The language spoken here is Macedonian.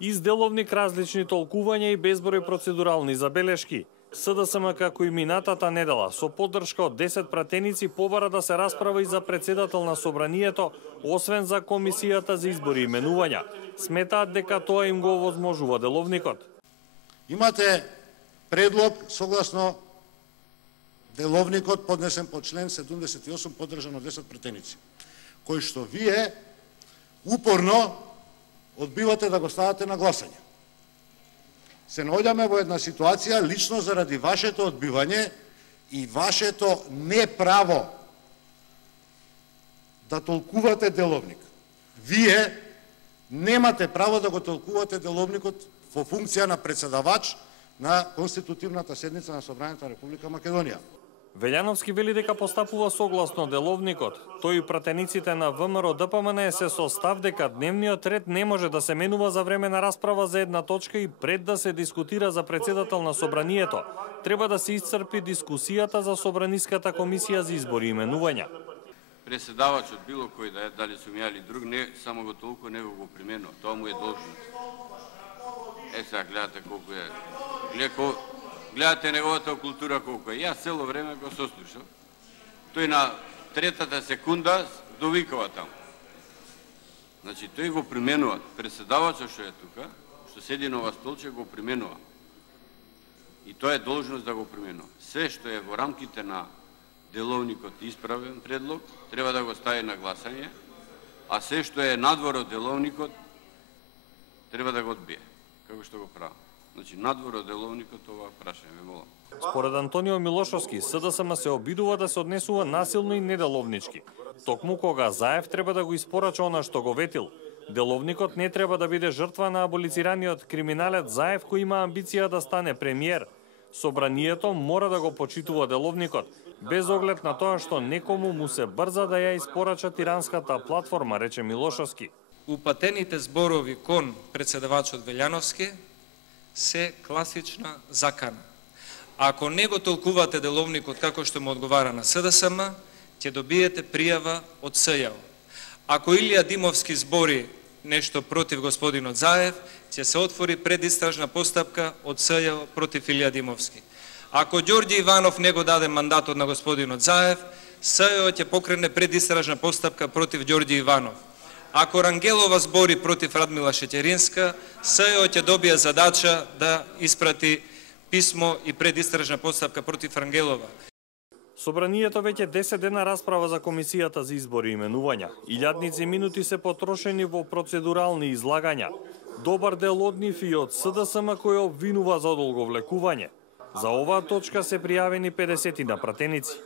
Из деловник различни толкувања и безброј процедурални забелешки. СДСМ како и минатата недела со поддршка од 10 пратеници побара да се расправа и за председател на собранието, освен за комисијата за избори и именувања. Сметаат дека тоа им го овозможува деловникот. Имате предлог согласно деловникот поднесен по член 78 поддржан од 10 пратеници, кој што вие упорно одбивате да го ставате на гласање. Се наоѓаме во една ситуација лично заради вашето одбивање и вашето неправо да толкувате деловник. Вие немате право да го толкувате деловникот во функција на председавач на конститутивната седница на Собранието на Република Македонија. Велјановски вели дека постапува согласно деловникот. Тој и пратениците на ВМРО ДПМН се со став дека дневниот ред не може да се менува за време на расправа за една точка и пред да се дискутира за председател на собранието. Треба да се исцрпи дискусијата за Собраниската комисија за избори и именувања. Преседавачот било кој да е, дали сум ја или друг, не само го толку него го применува. Тоа му е должност. Сега гледате колку е. Гледате неговата култура колку е. Јас цело време го сослушав. Тој на третата секунда довикава таму. Значи, тој го применува. Преседавачот што е тука, што седи на ова столче, го применува. И тоа е должност да го применува. Се што е во рамките на деловникот исправен предлог, треба да го стави на гласање, а се што е надвор од деловникот, треба да го одбие, како што го прави. Значи, надвор од деловникот, ова прашање, ве молам. Според Антонио Милошовски, СДСМ се обидува да се однесува насилно и неделовнички. Токму кога Заев треба да го испорача она што го ветил. Деловникот не треба да биде жртва на аболицираниот криминалец Заев кој има амбиција да стане премиер. Собранието мора да го почитува деловникот, без оглед на тоа што некому му се брза да ја испорача тиранската платформа, рече Милошовски. Упатените зборови кон председавачот Велјановски се класична закана. Ако не го толкувате деловникот како што му одговара на СДСМ, ќе добиете пријава од СЈО. Ако Илија Димовски збори нешто против господинот Заев, ќе се отвори предистражна постапка од СЈО против Илија Димовски. Ако Ѓорѓе Иванов не го даде мандатот на господинот Заев, СЈО ќе покрене предистражна постапка против Ѓорѓе Иванов. Ако Рангелова збори против Радмила Шеќеринска, СЈО ќе добие задача да испрати писмо и предистражна постапка против Рангелова. Собранието веќе 10 дена расправа за комисијата за избори и именувања. Илјадници минути се потрошени во процедурални излагања. Добар дел од нив и од СДСМ кој обвинува за одолговлекување. За оваа точка се пријавени 50 на пратеници.